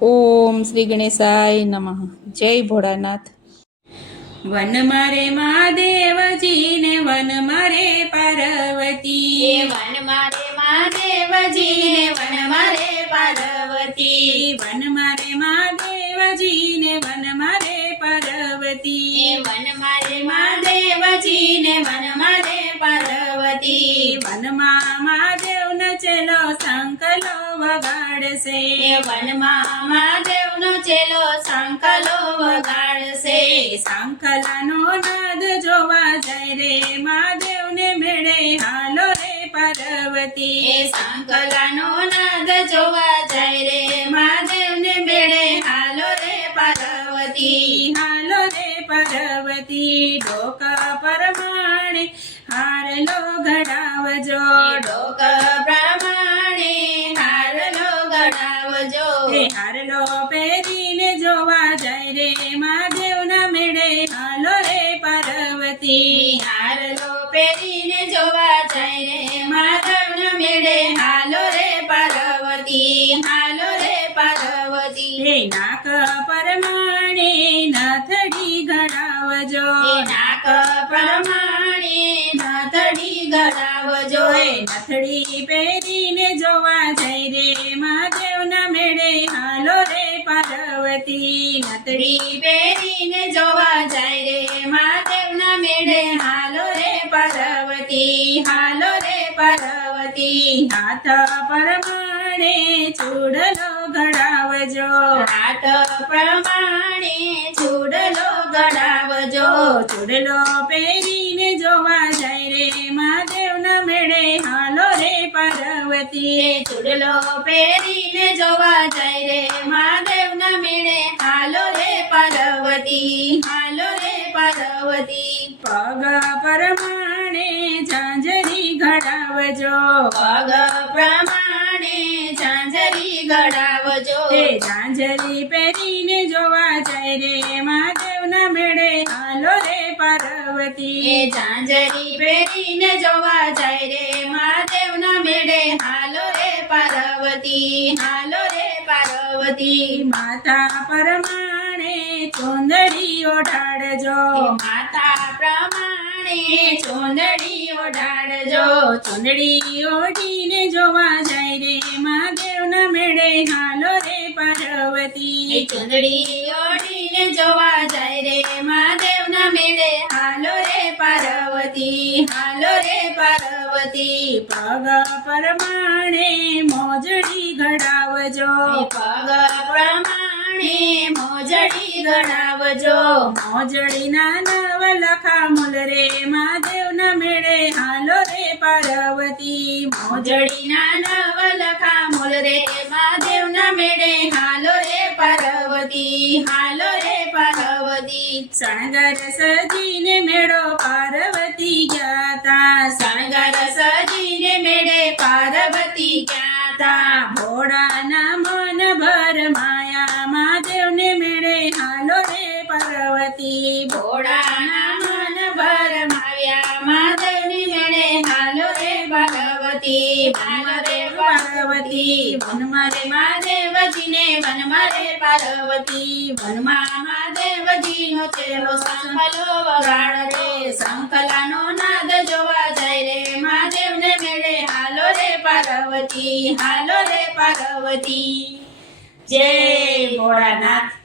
ઓમ શ્રી ગણેશાય નમઃ. જય ભોળાનાથ. વન મારે મહાદેવજી ને વન મારે પાર્વતી, વન મારે મહાદેવજી ને વન મારે પાર્વતી, વન મારે મહાદેવજી ને વન મારે પાર્વતી, વન મારે મહાદેવજી ને વન મારે પાર્વતી, વનમાં મહાદેવ ન ચેલો સંકલો વગાડશે, વનમાં મહાદેવનો ચેલો સંકલો વગાડશે, સંકલાનો નાદ જોવા જાય રે મહાદેવને મેળે હાલો રે પાર્વતી, સંકલાનો નાદ જોવા જાય રે મહાદેવને મેળે હાલો રે પાર્વતી, હાલો રે પાર્વતી. ડોકા પરમાણે હારલો ઘડાવજો, ડોક પ્રમાણે હારલો ગડાવજો, હારલો પહેરીને જોવા જાય રે મહાદેવના મેળે હાલો રે પાર્વતી, હારલો પહેરીને જોવા જાય રે માધવના મેળે હાલો રે પાર્વતી, હાલો રે પાર્વતી, નાક પરમાણે નાથડી ઘડાવજો, નાક પ્રમાણે નાથડી ગડાવજો, નાથડી પહેરીને જોવા જાય રે મહાદેવના મેળે હાલો રે પાર્વતી, નાથડી પહેરીને જોવા જાય રે મહાદેવના મેળે હાલો રે પાર્વતી, હાલો રે પાર્વતી, હાથ પરમાણે ચૂડલો ઘડાવજો, હાથ પ્રમાણે ચૂડલો ગડાવજો, ચૂડલો પહેરીને જોવા જાય રે મહાદેવના મેળે હાલો રે પાર્વતી, ચૂડલો પહેરીને જોવા જાય રે મહાદેવના મેળે હાલો રે પાર્વતી, હાલો રે પાર્વતી, પગ પરમાણે ઝાંઝરી ઘડાવજો, પગ પ્રમાણે ઝાંઝરી ગડાવજો, ઝાંઝરી પહેરીને જોવા જાય રે મહાદેવના મેળે હાલો રે પાર્વતી, ઝાંઝરી પહેરીને જોવા જાય રે મહાદેવના મેળે હાલો રે પાર્વતી, હાલો રે પાર્વતી, માતા પરમાણે ચુંદડી ઓઢાડજો, માતા પ્રમાણે ચુંદડી ઓઢાડજો, ચુંદડી ઓઢીને જોવા જાય રે મહાદેવના મેળે હાલો રે પાર્વતી, ચુંદડી ઓઢીને જોવા જાય રે મહાદેવના મેળે હાલો રે પાર્વતી, હાલો રે પાર્વતી, પગ પરમાણે મોજડી ઘડાવજો, પગ પ્રમાણે મોજડી ગડાવજો, મોજડીના નવ લખા મૂલ રે મહાદેવના મેળે હાલો રે પાર્વતી, મોજડીના નવ લખા મૂલ રે મહાદેવના મેળે હાલો રે પાર્વતી, હાલો રે પાર્વતી, શણગાર સજીને મેળો પાર્વતી જ્ઞાતા, શણગાર સજીને મેળે પાર્વતી ક્યાતા, ભોળાના મન ભર માયા મહાદેવને મેળે હાલો રે પાર્વતી, ભોળાના મન ભર માવ્યા મહાદેવની મેળે હાલો રે પાર્વતી, હાલો રે પાર્વતી, વનમાં રે મહાદેવજીને વનમાં રે પાર્વતી, વનમાં મહાદેવજીનો ચેલો સંકલો વગાડ રે, સંકલાનો નાદ જોવા જાય રે મહાદેવને મેળે હાલો રે પાર્વતી, હાલો રે પાર્વતી. જય ભોળાનાથ.